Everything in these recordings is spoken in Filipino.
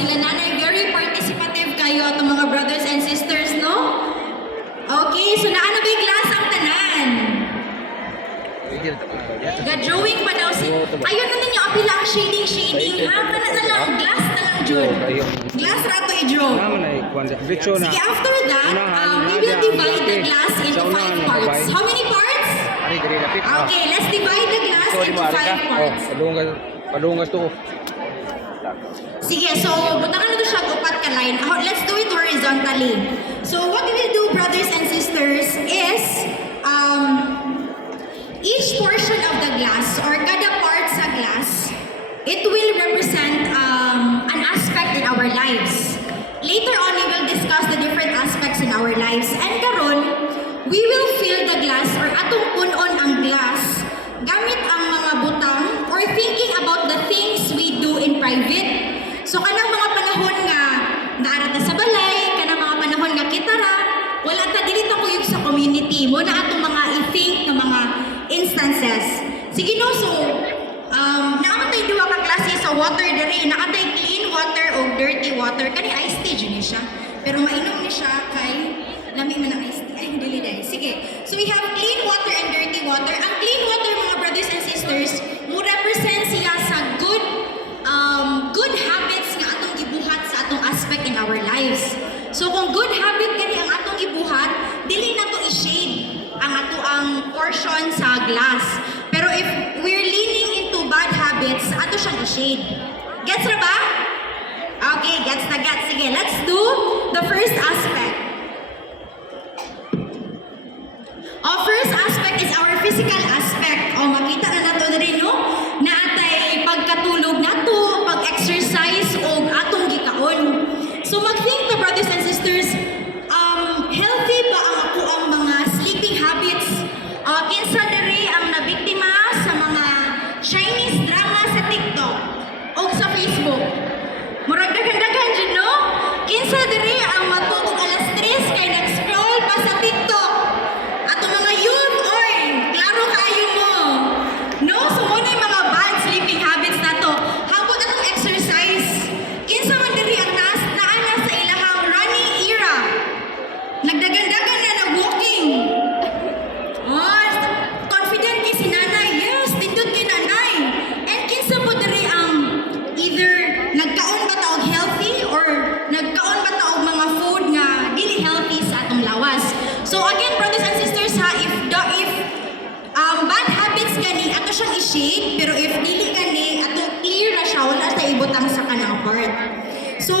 sila nanay, very participative kayo itong mga brothers and sisters, no? Okay, so naano ba yung glass ang tanan? Ga-drawing pa daw si... Ayun na ninyo, apila ang shading, ha? Kana na lang, glass na lang, June. Glass rato i-draw. Sige, after that, we will divide the glass into 5 parts. How many parts? Okay, let's divide the glass into 5 parts. Padungas to. Sige, so butangan na to siya upat ka line. Let's do it horizontally. So what we will do, brothers and sisters, is each portion of the glass or kada part sa glass, it will represent an aspect in our lives. Later on, we will discuss the different aspects in our lives. And karon, we will fill the glass or atong punon ang glass gamit ang mga butang or thinking about the things we do in private. So kanang mga panahon nga naara ta sa balay, kanang mga panahon nga kita ra, wala ta dili ta kuyog sa community mo na atong mga i-think ng mga instances. Sige no, so naamantay duha ka klase sa water diri, nakatay clean water o dirty water. Kani iced tea ni siya, pero mainom ni siya kay lami man ang iced tea. Ay, dili dai. Sige. So we have clean water and dirty water. Ang clean water, mga brothers and sisters, mo represent siya sa good habits nga atong gibuhat sa atong aspect in our lives. So kung good habit kani ang atong gibuhat, dili na to i-shade ang ato ang portion sa glass. Pero if we're leaning into bad habits, ato siyang i-shade. Gets na ba? Okay, gets na gets. Sige, let's do the first aspect. First aspect is our physical aspect. Makita na nato na rin, no? Na atay pagkatulog nato, pag-exercise o atong gikaon. So mag-think to, brothers and sisters, healthy ba ang ako ang mga sleeping habits? Kinsa diri ang nabiktima sa mga Chinese drama sa TikTok o sa Facebook? Murag dagan-dagan dyan, no? Kinsa diri ang matulog alas 3 kay nag-scroll pa sa TikTok? Ato mga youth, oy, klaro kayo mo. No? So muna yung mga bad sleeping habits na to. Habot atong exercise. Kinsa man diri ang naana sa ilahang running era. Nagdagan-dagan na nag-walking. Confident kay si nanay. Yes, tindot kay nanay. And kinsa mo diri ang either nagkaon ba taog healthy or nagkaon ba taog mga food nga dili healthy sa atong lawas. So again, brothers and sisters, ha, if bad habits gani ato siyang i-shade, pero if dili gani ato clear na siya, wala sa ibutang sa kanang part. So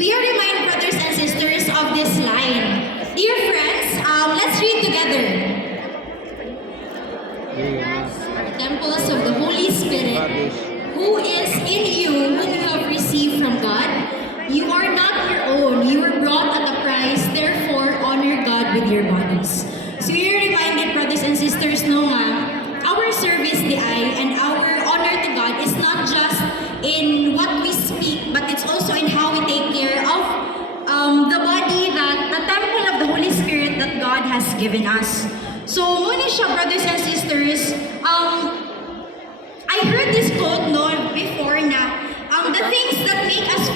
we are reminded, brothers and sisters, of this line. Dear friends, let's read together. Temples of the Holy Spirit, who is in you, whom you have received from God. You are not your own. You were brought at a price. Therefore, honor God with your bodies. So you're reminded, brothers and sisters, no nga, our service di ay and our honor to God is not just in what we speak, but it's also in how we take care of the body, that the temple of the Holy Spirit that God has given us. So muna siya, brothers and sisters, I heard this quote no before na the things that make us